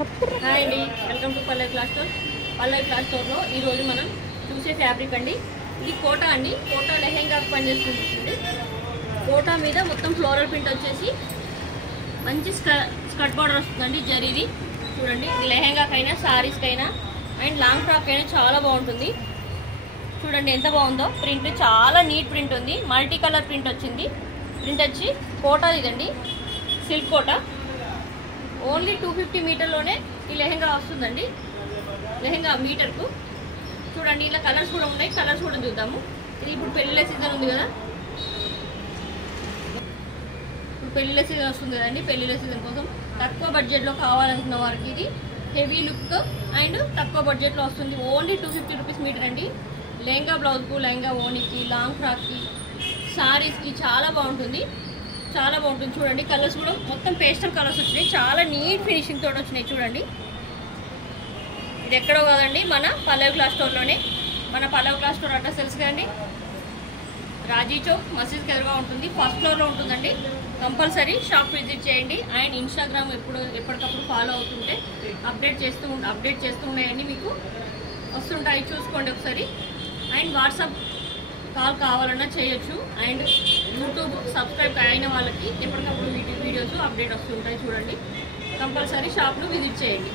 Hi అండి, welcome to Pallavi cloth store. Pallavi cloth స్టోర్లో ఈరోజు మనం చూసే ఫ్యాబ్రిక్ అండి. ఇది కోటా అండి. కోటా లెహెంగాకు పనిచేస్తుంది. కోటా మీద మొత్తం ఫ్లోరల్ ప్రింట్ వచ్చేసి మంచి స్కర్ట్ బార్డర్ వస్తుందండి. జరీది చూడండి. ఇది లెహెంగాకైనా శారీస్కైనా అండ్ లాంగ్ ఫ్రాక్ అయినా చాలా బాగుంటుంది. చూడండి ఎంత బాగుందో. ప్రింట్ చాలా నీట్ ప్రింట్ ఉంది. మల్టీ కలర్ ప్రింట్ వచ్చింది. ప్రింట్ వచ్చి కోటా ఇదండి, సిల్క్ కోటా. ఓన్లీ 250 మీటర్లోనే ఈ లెహెంగా వస్తుందండి. లెహెంగా మీటర్కు చూడండి. ఇలా కలర్స్ కూడా ఉన్నాయి. కలర్స్ కూడా చూద్దాము. ఇది ఇప్పుడు పెళ్ళిళ్ళ సీజన్ ఉంది కదా, ఇప్పుడు పెళ్ళిళ్ళ సీజన్ వస్తుంది కదండి. పెళ్ళిళ్ళ సీజన్ కోసం తక్కువ బడ్జెట్లో కావాలనుకున్న వారికి ఇది హెవీ లుక్ అండ్ తక్కువ బడ్జెట్లో వస్తుంది. ఓన్లీ 250 రూపీస్ మీటర్ అండి. లెహంగా బ్లౌజ్కు, లెహంగా ఓనీకి, లాంగ్ ఫ్రాక్కి, శారీస్కి చాలా బాగుంటుంది. చాలా బాగుంటుంది. చూడండి కలర్స్ కూడా మొత్తం పేస్టల్ కలర్స్ వచ్చినాయి. చాలా నీట్ ఫినిషింగ్ తోటి వచ్చినాయి. చూడండి ఇది ఎక్కడో కదండి, మన పల్లవి క్లాత్ స్టోర్లోనే. మన పల్లవి క్లాత్ స్టోర్ అడ్రస్ తెలుసు కదండి, రాజీ చౌక్ మసీద్కి ఎదురుగా ఉంటుంది. ఫస్ట్ ఫ్లోర్లో ఉంటుందండి. కంపల్సరీ షాప్ విజిట్ చేయండి. అండ్ ఇన్స్టాగ్రామ్ ఎప్పటికప్పుడు ఫాలో అవుతుంటే అప్డేట్ చేస్తూ ఉన్నాయండి. మీకు వస్తుంటాయి, చూసుకోండి ఒకసారి. అండ్ వాట్సాప్ కాల్ కావాలన్నా చేయొచ్చు. అండ్ యూట్యూబ్ సబ్స్క్రైబ్ అయిన వాళ్ళకి ఎప్పటికప్పుడు వీడియోస్ అప్డేట్ వస్తుంటాయి. చూడండి కంపల్సరీ షాప్ను విజిట్ చేయండి.